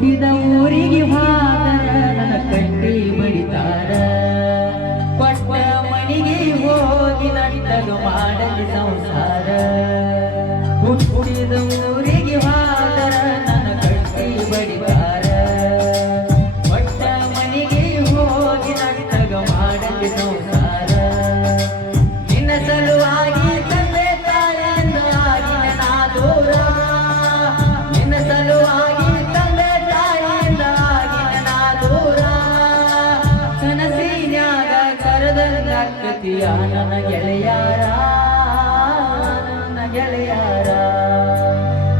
ಹುಟ್ಟಿದ ಊರಿಗೆ ಹಾದರ ನನ್ನ ಕಟ್ಟಿ ಬಡಿತಾರ ಕೊಟ್ಟ ಮನಿಗೆ ಹೋಗಿ ನಡಿದಾಗ ಮಾಡಲಿ ಸಂಸಾರ ಹುಟ್ಟಿದ ಊರಿಗೆ ಹಾದರ ನನ್ನ ಕಟ್ಟಿ ಬಡಿತಾರ ಕೊಟ್ಟ ಮನಿಗೆ ಹೋಗಿ ನಡಿದಾಗ ಮಾಡಲಿ ಸಂಸಾರ ನಿನ್ನ ಸಲುವಾಗಿ ತಂದೆ ತಾಯಿಯಿಂದ ಆಗಿನ ನಾ ದೂರ ನಿನ್ನ ಸಲುವಾಗಿ ತಂದೆ ತಾಯಿಯಿಂದ ಆಗಿನ ನಾ ದೂರ ಕನಸಿನ್ಯಾಗ ಕರೆದಂಗ ಕತಿಯ ನನ್ನ ಗೆಳೆಯಾರ ನನ್ನ ಗೆಳೆಯಾರ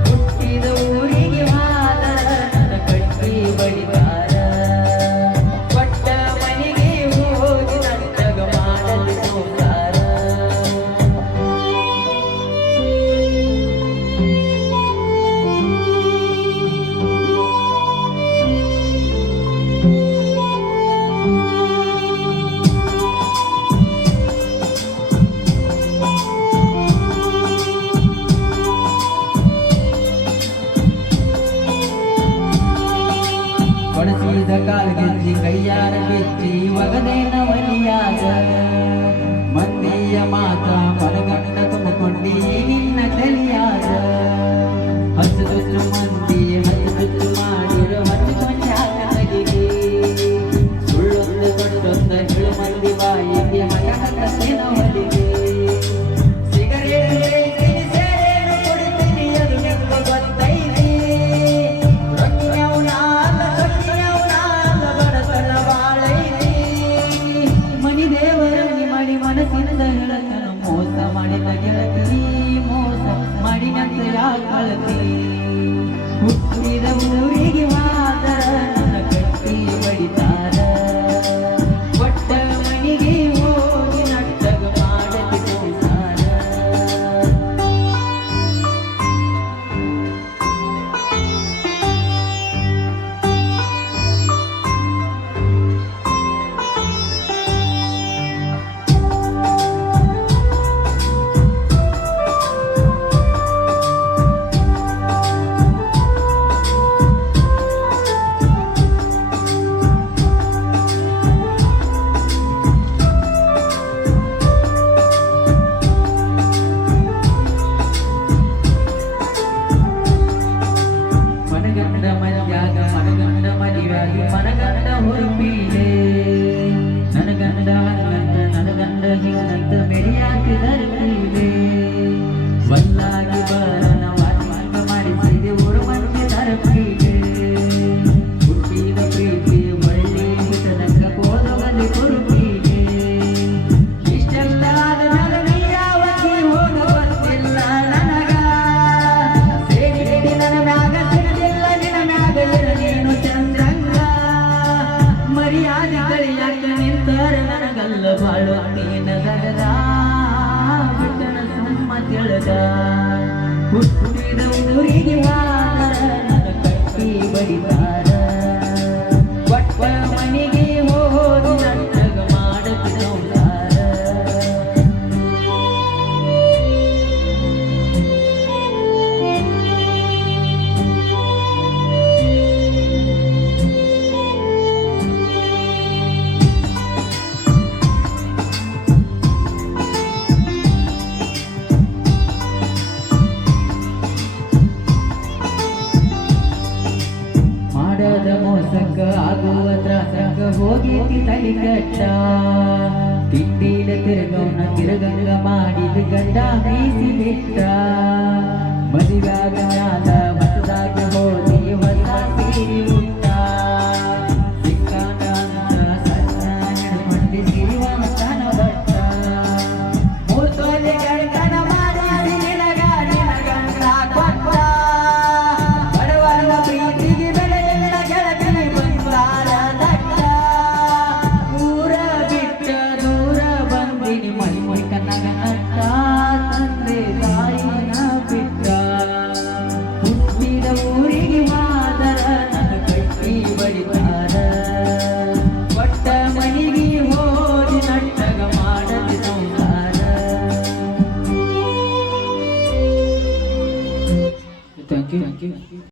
ಹುಟ್ಟಿದ ಊರಿಗೆ ಹಾದರ ನನ್ನ ಕಟ್ಟಿ ಬಡಿದಾರ ಕೊಟ್ಟ ಮನೆಗೆ ಹೋಗಿ ನಟ್ಟಗ ಮಾಡಲಿ ಸಂಸಾರ ಕೊಡಸಿದ ಕಾಲ್ಗೆಜ್ಜಿ ಕೈಯಾರ ಬಿಚ್ಚಿ ಒಗದೇನ ಒಲಿಯಾಗ ಮಂದಿಯ ಮಾತ ಮನಗಂಡ ತುಂಬಿಕೊಂಡಿ ನಿನ್ನ ತಲಿಯಾಗ ಹತ್ತು ತುತ್ತು ಮಂದಿ ಹತ್ತು ತುತ್ತು ಮಾಡಿರು ಹತ್ತು ಕೊಂಚಾಕ ನಗಿಗೆ ಸುಳ್ಳೊಂದು ಕೊಟ್ಟೊಂದ ಹೇಳು ಮಂದಿ ಬಾಯಿಗೆ ಮಠ ಕತ್ತೇನ ಹೊಲಿಗೆ ಮೋಸ ಮಾಡಿದ ಗೆಳತಿ ಮೋಸ ಮಾಡಿನಂತ ಯಾಕಳತಿ ಹುಟ್ಟಿದ ಊರಿಗೆ ಮಾದರ ನನ್ನ ಕಟ್ಟಿ ಬಡಿತಾರ ಕೊಟ್ಟ ಮನಿಗೆ ಹೋಗಿ ನಟ್ಟಗ ಮಾಡಲಿ ಸಂಸಾರ ಮನಗಂಡ ಹುರುಪೀಲೆ ನನ್ನ ಗಂಡ ಹಂಗಂತ ನನ್ನ ಗಂಡ ಹಿಂಗಂತ ಮೆರಿಯಾತಿದರ ಕೈಲೆ ಬಲ್ಲಾಗಿ ಬರನ ಮಾಡಿಸಿದೆ ಊರು ಮಂದಿ ತರಪೀಲೆ ಹುಟ್ಟಿದ ಪ್ರೀತಿ ಬಳ್ಳಿ ಬಿಟ್ಟದಕ್ಕ ಕೋದವಲ್ಲಿ ಹುರುಪೀಲೆ ಇಷ್ಟೆಲ್ಲ ಆದ ನೀರಾವತಿ ಹೋಗ ಬರ್ತಿಲ್ಲ ನನಗ ಸೇರಿ ನನ್ನ ಮ್ಯಾಗ ಸಿಗಲಿಲ್ಲ ನಿನ್ನ ಮ್ಯಾಗ ನೀನು ಚಂದ್ರಂಗ ಮರ್ಯಾದೆಗಳು ಯಾಕೆ ನಿಂತರ ನನಗಲ್ಲ ಬಾಳು ನೀನದಗದ ಬಿಟ್ಟನ ಸುಮ್ಮ ತಿಳಿದ ಹುಟ್ಟಿದ ಊರಿಗೆ ಹಾದರ ನನ್ನ ಕಟ್ಟಿ ಬಡಿದಾರ ಕೊಟ್ಟ ಮನೆಗೆ ಹೋಗಿ ನಟ್ಟಗ ಮಾಡಲಿ ಸಂಸಾರ ಮಾಡದ ಮೋಸಕ್ಕ ಆಗುವ ತ್ರಾಸಕ್ಕ ಹೋಗೀತಿ ತಲಿ ಕಟ್ಟ ತಿಂಡಿಲ ತಿರುಗವನ ತಿರುಗಂಗ ಮಾಡಿದ ಗಂಡ ಬೀಸಿ ಬಿಟ್ಟ ಮದುವಾಗ ಮ್ಯಾಲ ಮಸದಾಗ ಹೋಗಿ ಹೊಸ ಸೀರಿ ಉಟ್ಟ ಸಿಕ್ಕಾನ ಅಂತ ಸಣ್ಣ ಹೆಣ್ಮಂದಿ ಸಿರಿವಂತನ ಬಟ್ಟ ಮೂರ್ತೋಲೆ ಗಂಡನ ಮಾಡಿಸಿ ನಿನಗ ನಿನ ಗಂಡ ಕೊಟ್ಟ ಬಡವರ ಪ್ರೀತಿಗೆ ಬೆಳೆಯಲ್ಲ ಗೆಳತಿ ಬಂದಾರ ದಟ್ಟ ಊರ ಬಿಟ್ಟ ದೂರ ಬಂದಿನಿ ಮೈ ಕನ್ನಗ ನಟ್ಟ ತಂದೆ ತಾಯಿನ ಬಿಟ್ಟ ಹುಟ್ಟಿದ ಊರಿಗೆ ಮಾದರ ನನ್ನ ಕಟ್ಟಿ ಬಡಿದಾರ ಕೊಟ್ಟ ಮನಿಗೆ ಹೋಗಿ ನಟ್ಟಗ ಮಾಡಲಿ ಸಂಸಾರ. Thank you.